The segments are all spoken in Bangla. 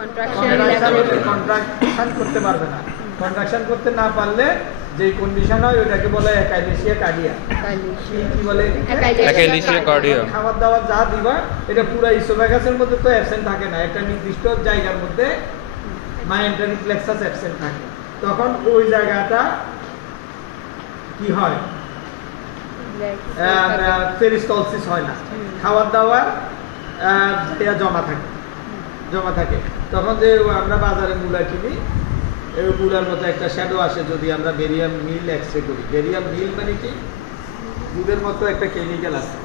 কন্ট্রাকশন করতে পারবে না। কন্ট্রাকশন করতে না পারলে যে কন্ডিশন হয় ওটাকে বলে একাইলেশিয়া কার্ডিয়া। কি বলে? একাইলেশিয়া কার্ডিয়া। খাবার দাবার যা দিবা এটা পুরো ইসোফেগাসের মধ্যে তো অ্যাবসেন্ট থাকে না, একটা নির্দিষ্ট জায়গার মধ্যে মাইন্টারি প্লেক্সাস অ্যাবসেন্ট থাকে। তখন ওই জায়গাটা কি হয়? পেরিস্টলসিস হয় না, খাবার দাবার জমা থাকে। তখন যে আমরা বাজারে মূলা কিনি, এই মূলার মতো একটা শ্যাডো আসে যদি আমরা বেরিয়াম মিল এক্সরে করি। বেরিয়াম মিল মানে কি? দুধের মতো একটা কেমিক্যাল আছে,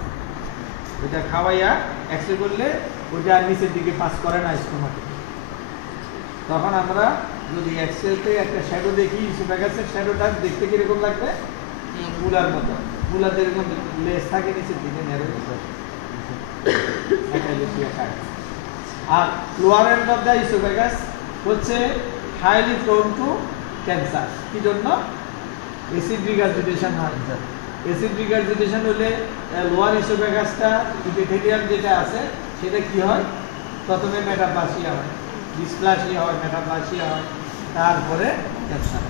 ওটা খাওয়াইয়া এক্সরে করলে ওইটা নিচের দিকে পাস করে না স্টোমাকে। তখন আমরা যদি এক্সরেতে একটা শ্যাডো দেখি, ইসোফেগাসের শ্যাডোটা দেখতে কিরকম লাগবে? মূলার মতো। মূলার যেরকম লেজ থাকে নিচের দিকে নেড়ে, আর lower end of the oesophagus হচ্ছে হাইলি প্রোন টু ক্যান্সার। কি জন্য? অ্যাসিড রিগার্জিটেশন হয়। অ্যাসিড রিগার্জিটেশন হলে লোয়ার ইসোফেগাসটা ইপিথেলিয়াম যেটা আছে সেটা কি হয়? প্রথমে মেটাপ্লাসিয়া হয়, ডিসপ্লাসিয়া হয়, মেটাপ্লাসিয়া হয়, তারপরে ক্যান্সার।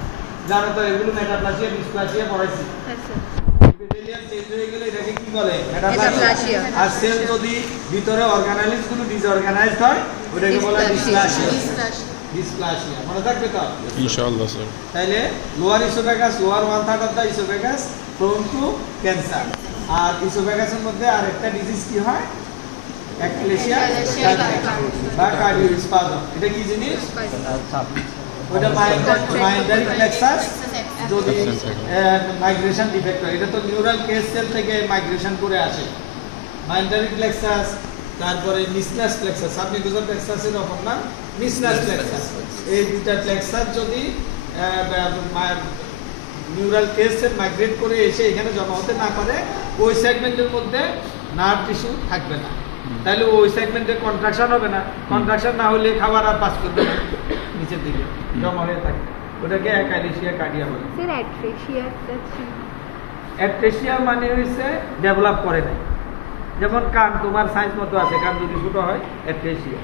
জানো তো এগুলো মেটাপ্লাসিয়া ডিসপ্লাসিয়া পড়াইছি। ইপিথেলিয়াম চেঞ্জ হয়ে গেলে এটাকে কি বলে? মেটাপ্লাসিয়া। আর সেল যদি ভিতরে অর্গানালিজ গুলো ডিসঅর্গানাইজড হয় ওটাকে বলে ডিসপ্লাসিয়া। ডিসপ্লাসিয়া মনে থাকবে তো ইনশাআল্লাহ স্যার। তাইলে lower oesophagus, lower 1/3 of the oesophagus prone to cancer. আর ইসোফেগাসের মধ্যে আরেকটা ডিজিজ কি হয়? অ্যাক্লেশিয়া বা কার্ডিওস্পাজম। এটা কি জিনিস? ওটা মাইন্টারি প্লেক্সাস যদি মাইগ্রেশন ডিফেক্ট হয়। এটা তো নিউরাল কেস সেল থেকে মাইগ্রেশন করে আসে। মাইন্টারি প্লেক্সাস, তারপরে মিসনাস প্লেক্সাস, সাবমিউকোসাল প্লেক্সাসের অপর নাম মিসনাস প্লেক্সাস। এই দুটা প্লেক্সাস যদি নিউরাল কেস সেল মাইগ্রেট করে এসে এখানে জমা হতে না পারে, ওই সেগমেন্টের মধ্যে নার্ভ টিস্যু থাকবে না, তাহলে ওই সেগমেন্টে কন্ট্রাকশন হবে না। কন্ট্রাকশন না হলে খাবার আর পাস করবে না, নিচের দিকে জমা হয়ে থাকে। ওটাকে একাইলেশিয়া কার্ডিয়া বলে। স্যার অ্যাট্রেশিয়া মানে হচ্ছে ডেভেলপ করে নাই। যেমন কান তোমার সাইজ মতো আছে, কান যদি ছোট হয় অ্যাট্রেশিয়া।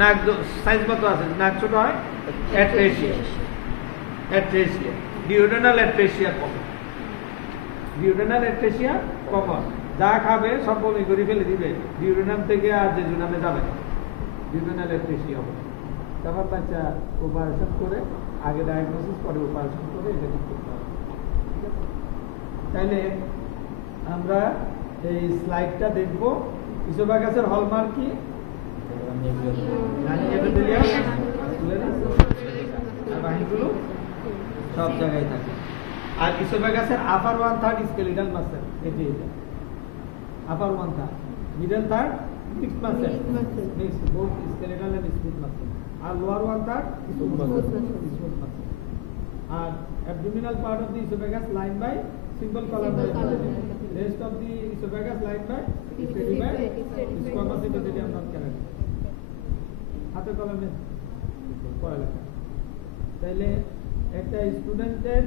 নাক সাইজ মতো আছে, নাক ছোট হয় atresia. Atresia duodenal atresia common. Duodenal atresia common, যা খাবে সব বমি করে ফেলে দিবে, ডিওডেনাম থেকে আর জেজুনামে যাবে না। ডিওডেনাল অ্যাট্রেশিয়া হবে। তখন বাচ্চা অপারেশন করে, আগে ডায়াগনোসিস করে অপারেশন করে এটা ঠিক করতে হবে। ঠিক আছে? তাইলে আমরা এই স্লাইডটা দেখব। ইসোফেগাসের হলমার্ক কি? বাহিগুলো সব জায়গায় থাকে। আর ইসোফেগাসের আপার 1/3 স্কেলিটাল মাসেল, এটা upper 1/3, middle 1/3 mixed muscle, mixed both skeletal and smooth muscle. আর লোয়ার 1/3 স্মুথ মাসেল। আর abdominal part of the esophagus lined by simple column. Rest of the esophagus lined by squamous epithelium non-keratin. হাতে কলমে পড়ালেখা। তাইলে একটা স্টুডেন্টের